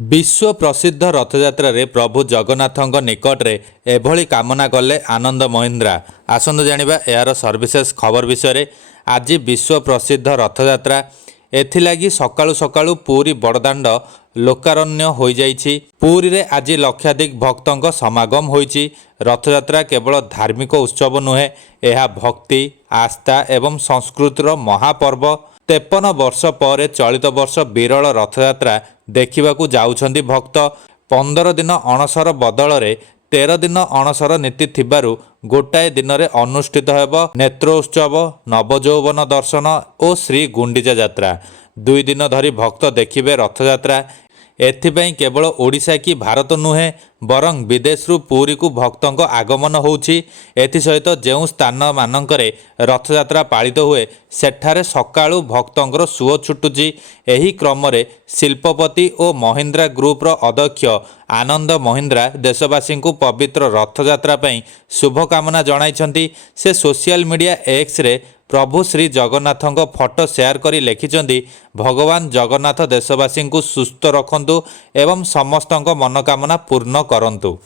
विश्व प्रसिद्ध रथयात्रा रे प्रभु जगन्नाथ निकट रे एभली कामना कले आनंद महिंद्रा। आसंद जानिबा यार सर्विसेस खबर विषय। आज विश्व प्रसिद्ध रथयात्रा एथिलागी सकाळु सकाळु पूरी बड़दाण्ड लोकारण्य हो जाइछि। पुरी रे आज लक्षाधिक भक्तों समागम होइछि। रथयात्रा केवल धार्मिक उत्सव नुहे, यह भक्ति, आस्था एवं संस्कृतिर महापर्व। 53 वर्ष पर चलित वर्ष विरल रथयात्रा देखिबाकू जाउछंदी भक्त। 15 दिन अणसर बदल रे 13 दिन अणसर नीति थिबारु गोटाए दिन रे अनुष्ठित हेब नेत्रोत्सव, नवजौवन दर्शन और श्री गुंडीचा यात्रा। 2 दिन धरी भक्त देखिबे रथयात्रा। एथिपाई केवल ओडिशा की भारत नुहे बरं विदेश रु पूरी को भक्तों आगमन होउछि। एथि सहित जो स्थान मानकरे रथयात्रा पालित हुए सेठारे सकाळु भक्तों सुओ छुटुछि। एही क्रम रे शिल्पपति और महिंद्रा ग्रुप रो अध्यक्ष आनंद महिंद्रा देशवासी को पवित्र रथयात्रा पई शुभकामना जणाइछंती। से सोशल मीडिया एक्स रे प्रभु श्री जगन्नाथ फोटो शेयर करी लिखिछंती, भगवान जगन्नाथ देशवासी को सुस्थ रखंतु एवं समस्त मनोकामना पूर्ण करंतु।